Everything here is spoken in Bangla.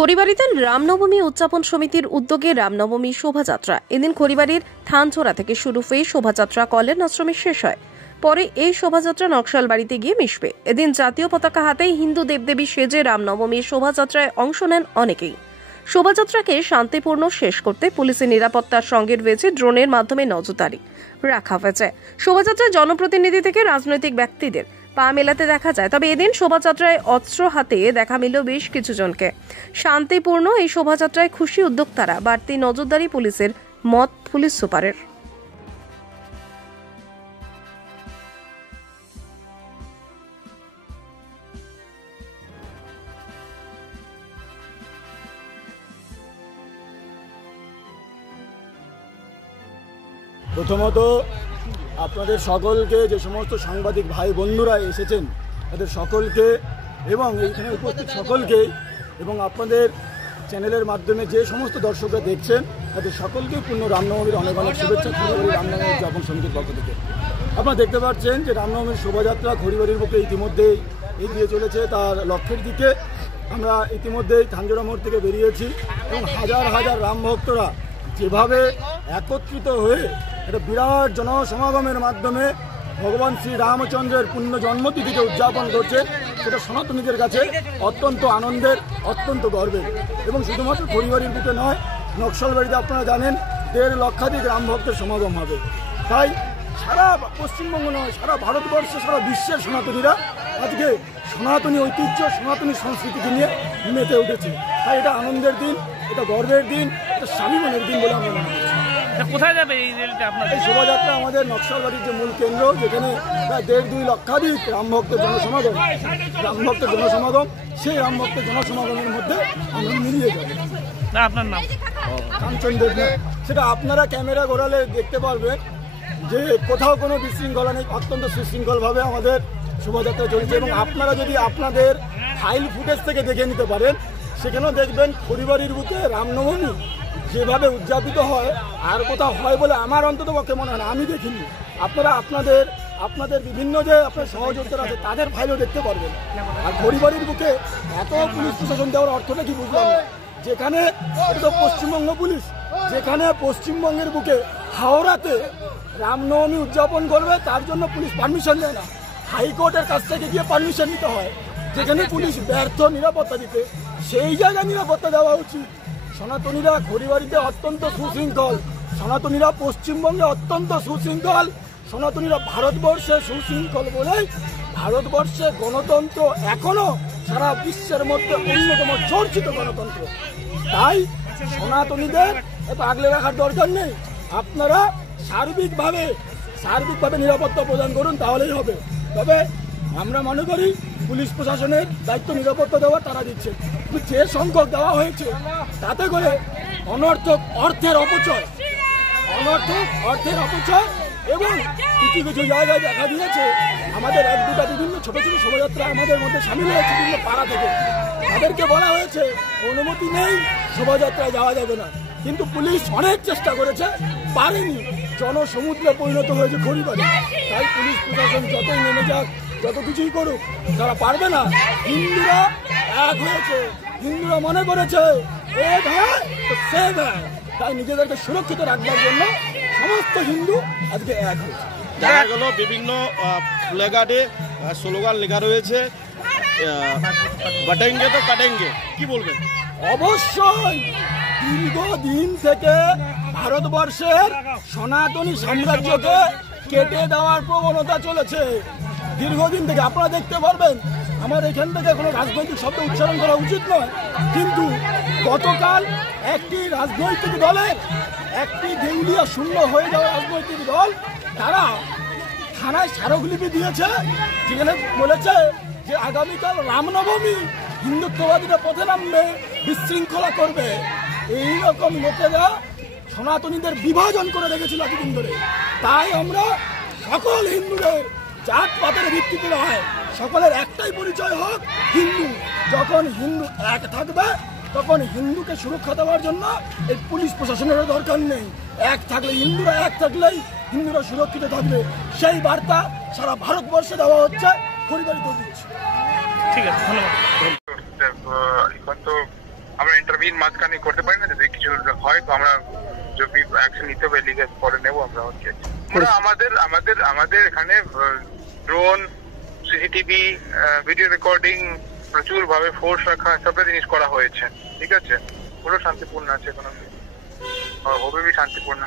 খড়িবাড়িতে রামনবমী উদযাপন সমিতির উদ্যোগে রামনবমী শোভাযাত্রা। এদিন খড়িবাড়ির থানচোরা থেকে শুরু হয়ে শোভাযাত্রা কল্যাণ আশ্রমে শেষ হয়। পরে এই শোভাযাত্রা নকশালবাড়িতে গিয়ে মিশবে। এদিন জাতীয় পতাকা হাতে হিন্দু দেবদেবী সেজে রামনবমীর শোভাযাত্রায় অংশ নেন অনেকেই। শোভাযাত্রাকে শান্তিপূর্ণ শেষ করতে পুলিশের নিরাপত্তার সঙ্গে রয়েছে ড্রোনের মাধ্যমে নজরদারি রাখা হয়েছে। শোভাযাত্রায় জনপ্রতিনিধি থেকে রাজনৈতিক ব্যক্তিদের পা মেলাতে দেখা যায়। তবে এদিন শোভাযাত্রায় অস্ত্র হাতে দেখা মিলল বেশ কিছু জনকে। শান্তিপূর্ণ এই শোভাযাত্রায় খুশি উদ্যোক্তারা। বাড়তি নজরদারি পুলিশের, মত পুলিশ সুপারের। প্রথমত আপনাদের সকলকে, যে সমস্ত সাংবাদিক ভাই বন্ধুরা এসেছেন তাদের সকলকে এবং এইখানে উপস্থিত সকলকে, এবং আপনাদের চ্যানেলের মাধ্যমে যে সমস্ত দর্শকরা দেখছেন তাদের সকলকে পূর্ণ রামনবমীর অনেক অনেক শুভেচ্ছা খড়িবাড়ি রামনবমী উদযাপন সমিতির পক্ষ থেকে। আপনারা দেখতে পাচ্ছেন যে রামনবমীর শোভাযাত্রা খড়িবাড়ির বুকে ইতিমধ্যেই এগিয়ে চলেছে তার লক্ষ্যের দিকে। আমরা ইতিমধ্যেই থানচোরা মোড় থেকে বেরিয়েছি এবং হাজার হাজার রাম ভক্তরা যেভাবে একত্রিত হয়ে একটা বিরাট জনসমাগমের মাধ্যমে ভগবান শ্রী রামচন্দ্রের পূর্ণ জন্মতিথিকে উদযাপন করছে, সেটা সনাতনীদের কাছে অত্যন্ত আনন্দের, অত্যন্ত গর্বের। এবং শুধুমাত্র খড়িবাড়ির বুকে নয়, নকশালবাড়িতে আপনারা জানেন 1.5 লক্ষাধিক রাম ভক্তের সমাগম হবে। তাই সারা পশ্চিমবঙ্গ নয়, সারা ভারতবর্ষে, সারা বিশ্বের সনাতনীরা আজকে সনাতনী ঐতিহ্য, সনাতনী সংস্কৃতিকে নিয়ে মেতে উঠেছে। তাই এটা আনন্দের দিন, এটা গর্বের দিন, এটা স্বাভিমানের দিন বলে আমরা মনে করছি। কোথায় যাবে এই রেলটা আপনার? এই শোভাযাত্রা আমাদের নকশালবাড়ির যে মূল কেন্দ্র, যেখানে প্রায় 1.5-2 লক্ষাধিক রামভক্তের জনসমাগম, সেই রামভক্তের জনসমাগমের মধ্যে আমরা মিলিয়ে যাবো। না, আপনার নাম? কাঞ্চন দেবনাথ। সেটা আপনারা ক্যামেরা ঘোরালে দেখতে পারবেন যে কোথাও কোনো বিশৃঙ্খলা নেই, অত্যন্ত সুশৃঙ্খলভাবে আমাদের শোভাযাত্রা চলছে। এবং আপনারা যদি আপনাদের ফাইল ফুটেজ থেকে দেখে নিতে পারেন, সেখানেও দেখবেন খড়িবাড়ির বুকে রামনবমী যেভাবে উদযাপিত হয় আর কোথাও হয় বলে আমার অন্তত পক্ষে মনে হয় না, আমি দেখিনি। আপনারা আপনাদের বিভিন্ন যে আপনার সহযোগিতা আছে তাদের ফাইলও দেখতে পারবেন। আর খড়িবাড়ির বুকে এত পুলিশ প্রশাসন দেওয়ার অর্থটা কি বুঝলাম না। যেখানে এটা তো পশ্চিমবঙ্গ পুলিশ, যেখানে পশ্চিমবঙ্গের বুকে হাওড়াতে রামনবমী উদযাপন করবে তার জন্য পুলিশ পারমিশন দেয় না, হাইকোর্টের কাছ থেকে গিয়ে পারমিশন নিতে হয়। যেখানে পুলিশ ব্যর্থ নিরাপত্তা দিতে, সেই জায়গায় নিরাপত্তা দেওয়া উচিত। সনাতনীরা খড়িবাড়িতে অত্যন্ত সুশৃঙ্খল, সনাতনীরা পশ্চিমবঙ্গে অত্যন্ত সুশৃঙ্খল, সনাতনীরা ভারতবর্ষে সুশৃঙ্খল বলেই ভারতবর্ষে গণতন্ত্র এখনো সারা বিশ্বের মধ্যে অন্যতম চর্চিত গণতন্ত্র। তাই সনাতনীদের এত আগলে রাখার দরকার নেই। আপনারা সার্বিকভাবে নিরাপত্তা প্রদান করুন, তাহলেই হবে। তবে আমরা মনে করি পুলিশ প্রশাসনের দায়িত্ব নিরাপত্তা দেওয়া তারা দিচ্ছে, যে সংখ্যক দেওয়া হয়েছে তাতে করে অনর্থক অর্থের অপচয় এবং কিছু কিছু জায়গায় দেখা দিয়েছে আমাদের 1-2টা বিভিন্ন ছোট ছোট শোভাযাত্রা আমাদের মধ্যে সামিল হয়েছে বিভিন্ন পাড়া থেকে। তাদেরকে বলা হয়েছে অনুমতি নেই, শোভাযাত্রায় যাওয়া যাবে না। কিন্তু পুলিশ অনেক চেষ্টা করেছে, পারেনি। জনসমুদ্রে পরিণত হয়েছে খড়িবাড়ি। তাই পুলিশ প্রশাসন যতই নেমে যাক, যত কিছুই করুক, তারা পারবে না। হিন্দুরা এক হয়েছে, হিন্দুরা মনে করেছে এক হয় তো সেভ হয়। তাই নিজেদেরকে সুরক্ষিত রাখবার জন্য সমস্ত হিন্দু আজকে এক হয়েছে। দেখা গেল বিভিন্ন প্লেকার্ডে স্লোগান লেখা রয়েছে, বাটেঙ্গে তো কাটেঙ্গে, কি বলবেন? অবশ্যই দীর্ঘদিন থেকে ভারতবর্ষের সনাতনী সাম্রাজ্যকে কেটে দেওয়ার প্রবণতা চলেছে দীর্ঘদিন থেকে। আপনারা দেখতে পারবেন, আমার এখান থেকে কোনো রাজনৈতিক শব্দ উচ্চারণ করা উচিত নয়, কিন্তু গতকাল একটি রাজনৈতিক দলের, একটি দেউলিয়া শূন্য হয়ে যাওয়া রাজনৈতিক দল, তারা থানায় স্মারকলিপি দিয়েছে, যেখানে বলেছে যে আগামীকাল রামনবমী, হিন্দুত্ববাদীরা পথে নামবে, বিশৃঙ্খলা করবে। এইরকম লোকেরা সনাতনীদের বিভাজন করে রেখেছিল এতদিন ধরে। তাই আমরা সকল হিন্দুদের জাতপাতের ভিত্তিতে নয়, সকলের একটাই পরিচয় হোক হিন্দু। যখন হিন্দু এক থাকবে তখন হিন্দুকে সুরক্ষা দেওয়ার জন্য এই পুলিশ প্রশাসনেরও দরকার নেই। এক থাকলে হিন্দুরা, এক থাকলেই হিন্দুরা সুরক্ষিত থাকবে। সেই বার্তা সারা ভারতবর্ষে দেওয়া হচ্ছে, খড়িবাড়িতেও দিচ্ছে। ঠিক আছে, ধন্যবাদ। এখন তো আমরা ইন্টারভিউ মাঝখানে করতে পারি না, যদি কিছু হয় তো আমরা যদি অ্যাকশন নিতে হবে লিগে পরে নেবো আমরা। আমাদের এখানে ড্রোন, সিসিটিভি, ভিডিও রেকর্ডিং, প্রচুর ভাবে ফোর্স রাখা, সবটা জিনিস করা হয়েছে। ঠিক আছে, পুরো শান্তিপূর্ণ আছে, কোনো হবে শান্তিপূর্ণ।